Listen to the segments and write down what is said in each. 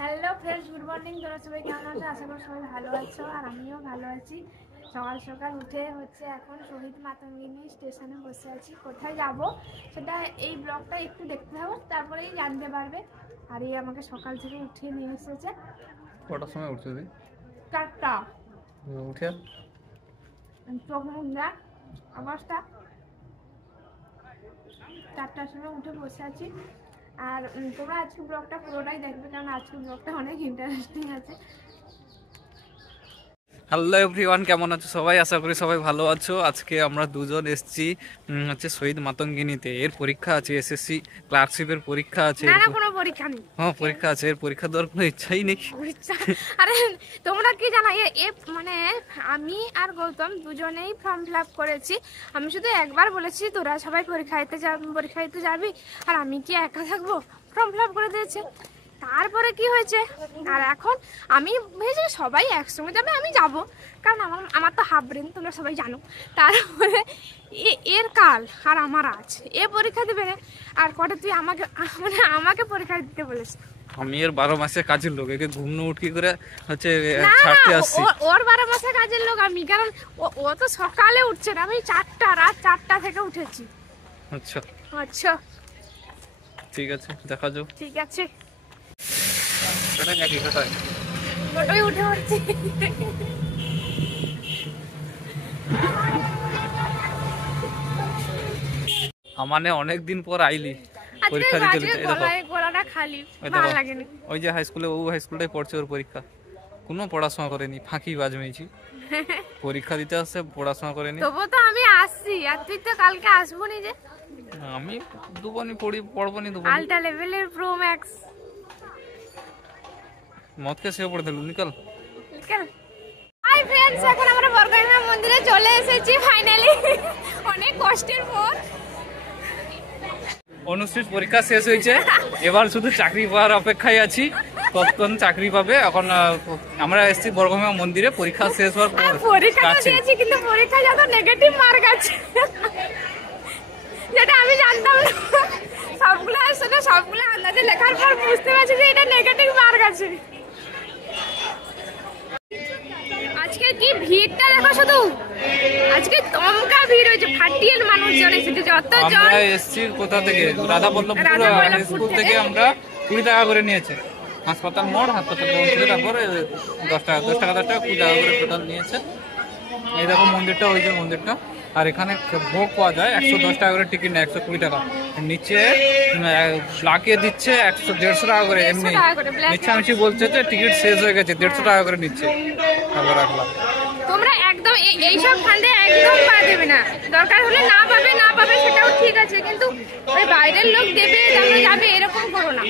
Hello friends, good morning. তোমরা সবাই কেমন আছো? আশা করি সবাই ভালো আছো, আর আমিও ভালো আছি। সকাল সকাল উঠে এখন শহীদ মাতঙ্গিনী স্টেশনে বসে আছি। কোথায় যাব সেটা এই ব্লগটা একটু দেখতে হবে, তারপরেই জানতে পারবে। আর এই আমাকে সকাল থেকে উঠিয়ে নিয়ে এসেছে। কটার সময় উঠছো তুই? 4টা। উঠে চোখ মুখ দেখ অবস্থা। 4টার সময় উঠে বসে আছি। আর তোমরা আজকে ব্লগটা পুরোটাই দেখবে, কারণ আজকে ব্লগটা অনেক ইন্টারেস্টিং আছে। হ্যালো এভরিওয়ান, কেমন আছো সবাই? আশা করি সবাই ভালো আছো। আজকে আমরা দুজন এসেছি হচ্ছে শহীদ মাতঙ্গিনীতে। এর পরীক্ষা আছে, এসএসসি ক্লার্কশিপের পরীক্ষা আছে। না না, কোনো পরীক্ষা নেই। হ্যাঁ পরীক্ষা আছে, এর পরীক্ষা দেওয়ার কোনো ইচ্ছাই নেই। আরে তোমরা কি জানো, মানে আমি আর গৌতম দুজনেই ফর্ম ফিল আপ করেছি। আমি শুধু একবার বলেছি তোরা সবাই পরীক্ষা দিতে যাবি, আর আমি কি একা থাকবো? ফর্ম ফিল আপ করে দিয়েছে। তারপরে কি হয়েছে, আর এখন আমি ভেবেছি সবাই একসঙ্গে যাবে, আমি যাব, কারণ আমার তো হাফ ব্রেন, তোমরা সবাই জানো। তারপরে এর কাল আর আমার আজ এ পরীক্ষা দেবে, আর কটা তুই আমাকে পরীক্ষা দিতে বলেছে। আমি এর 12 মাসের কাজের লোক, একে ঘুম উঠকি করে হচ্ছে ছাড়তে আসছি। ওর 12 মাসের কাজের লোক আমি, কারণ ও তো সকালে উঠছে না। আমি রাত 4টা থেকে উঠেছি। আচ্ছা আচ্ছা ঠিক আছে, দেখা যাও। ঠিক আছে, নাকি কোথায় ওটাই উঠে পড়ছি। মানে অনেকদিন পর আইলি পরীক্ষা আজকে দিতে। গলাটা খালি, ভালো লাগেনি। ওই যে হাই স্কুলটাই পড়ছে, ওর পরীক্ষা। কোনো পড়াশোনা করেনি, ফাঁকি বাজমেছি। পরীক্ষা দিতে আসছে, পড়াশোনা করেনি। তবু তো আমি আসছি, আর তুই তো কালকে আসবো নি। যে আমি দুবানি পড়বো নি দুবানি। আলটা লেভেলের প্রো ম্যাক্স মদ কে সেও পড়ে দিল নিকাল। হাই ফ্রেন্ডস, এখন আমরা বর্গভীমা মন্দিরে চলে এসেছি ফাইনালি, অনেক কষ্টের পর। অনুষ্ঠিত পরীক্ষা শেষ হয়েছে, এবার শুধু চাকরি পাওয়ার অপেক্ষায় আছি। কতক্ষণ চাকরি পাবে এখন। আমরা এসেছি বর্গভীমা মন্দিরে পরীক্ষা শেষ হওয়ার পর। পরীক্ষা দিয়েছি, কিন্তু পরীক্ষা যত নেগেটিভ মার্ক আছে, যেটা আমি জানতাম না। সবগুলো আন্দাজে লেখার পর বুঝতে পারছি যে এটা নেগেটিভ মার্ক আছে। আজকে কি ভিড়টা দেখো, শুধু আজকে দমকা ভিড় হয়েছে, ফাটিয়ে মানুষজন এসেছে। আমরা এসেছি কোথা থেকে? রাধাবল্লভপুর স্কুল থেকে আমরা 20 টাকা করে নিয়েছে। হাসপাতাল মোড়, হাসপাতাল পৌঁছে তারপরে 10 টাকা 20 টাকা করে টোটাল নিয়েছে। এই দেখো মন্দিরটা, ওই যে মন্দিরটা। আর এখানে ভোগ পাওয়া যায়, 110 টাকা করে টিকিট নেয়, 120 টাকা। নিচে লাগিয়ে দিচ্ছে 150 টাকা করে। এমনি মিছামিছি বলছে যে টিকিট শেষ হয়ে গেছে, 150 টাকা করে নিচ্ছে। তারপর রাখলাম। তোমরা একদম এইসব ফান্ডে একদম পা দেবে না। দরকার হলে না পাবে সেটাও ঠিক আছে, কিন্তু ওই বাইরের লোক দেবে তারপরে যাবে, এরকম করো না।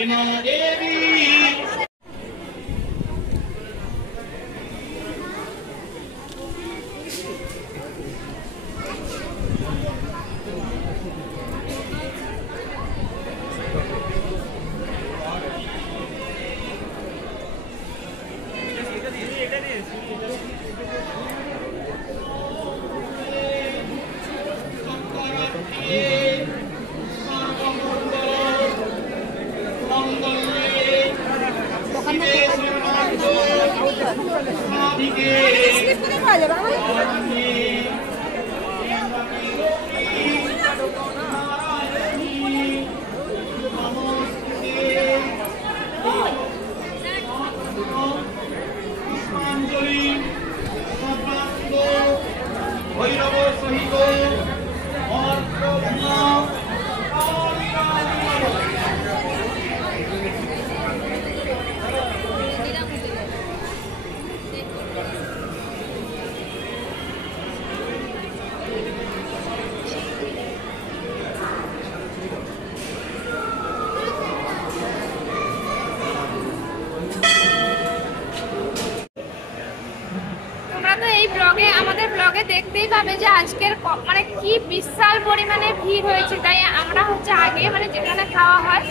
আমাদের ব্লগে দেখতেই পাবে যে আজকের মানে কি বিশাল পরিমাণে ভিড় হয়েছে। তাই আমরা আগে মানে যেখানে খাওয়া হয়,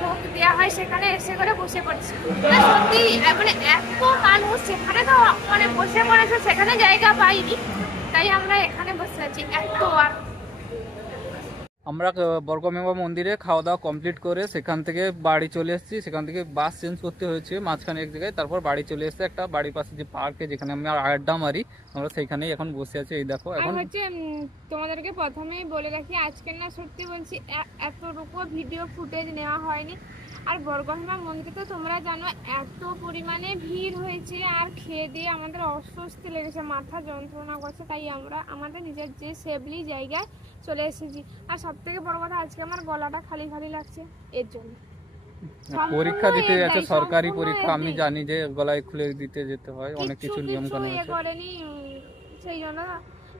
ভোগ দেওয়া হয়, সেখানে এসে করে বসে পড়ছি। সত্যি মানে এত মানুষ, সেখানে তো মানে বসে পড়েছে, সেখানে জায়গা পাইনি, তাই আমরা এখানে বসে আছি। এত আমরা বর্গমেবা মন্দিরে খাওয়া দাওয়া কমপ্লিট করে সেখান থেকে বাড়ি চলে এসেছি। সেখান থেকে বাস চেঞ্জ করতে হয়েছে মাঝখানে এক জায়গায়, তারপর বাড়ি চলে এসেছে একটা বাড়ির পাশে যে পার্কে, যেখানে আমি আড্ডা মারি, আমরা সেইখানেই এখন বসে আছি। এই দেখো আর এখন হচ্ছে তোমাদেরকে প্রথমেই বলে রাখি, আজকে না সত্যি বলছি এতটুকু ভিডিও ফুটেজ নেওয়া হয়নি। আর বর্গভীমা মন্দিরে তো তোমরা জানো এত পরিমাণে ভিড় হয়েছে, আর খেয়ে দিয়ে আমাদের অস্বস্তি লেগেছে, মাথা যন্ত্রণা করছে, তাই আমরা আমাদের নিজের যে সেফলি জায়গায় চলে এসেছি। আর সব থেকে বড় কথা, আজকে আমার গলাটা খালি খালি লাগছে এর জন্য। পরীক্ষা দিতে যাচ্ছে, সরকারি পরীক্ষা, আমি সম্পূর্ণ জানি যে গলায় খুলে দিতে যেতে হয়, অনেক কিছু নিয়ম কানুন আছে। করেনি, সেই জন্য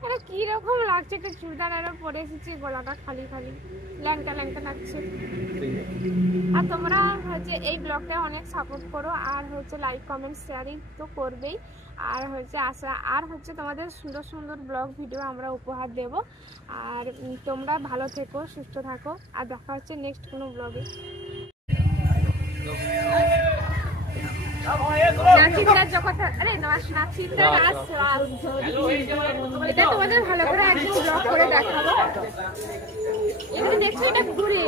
এটা কিরকম লাগছে, একটা চুড়িদার আরো পরে এসেছি, গলাটা খালি খালি ল্যাংটা ল্যাংটা লাগছে। আর তোমরা হচ্ছে এই ব্লগটা অনেক সাপোর্ট করো, আর হচ্ছে লাইক কমেন্ট শেয়ারিং তো করবেই। আর হচ্ছে আশা, আর হচ্ছে তোমাদের সুন্দর সুন্দর ব্লগ ভিডিও আমরা উপহার দেব। আর তোমরা ভালো থেকো, সুস্থ থাকো, আর দেখা হচ্ছে নেক্সট কোনো ব্লগে। এটা তোমাদের ভালো করে একদিন ব্লগ করে দেখাবো। এখানে দেখছো এটা ঘুরে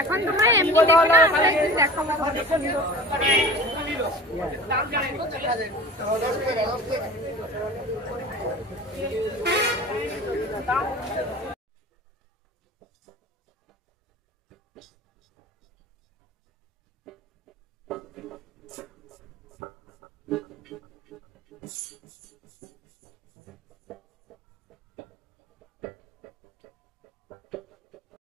এখন তোমরা এমনি দেখো না, আমরা একদিন দেখাবো সুন্দর।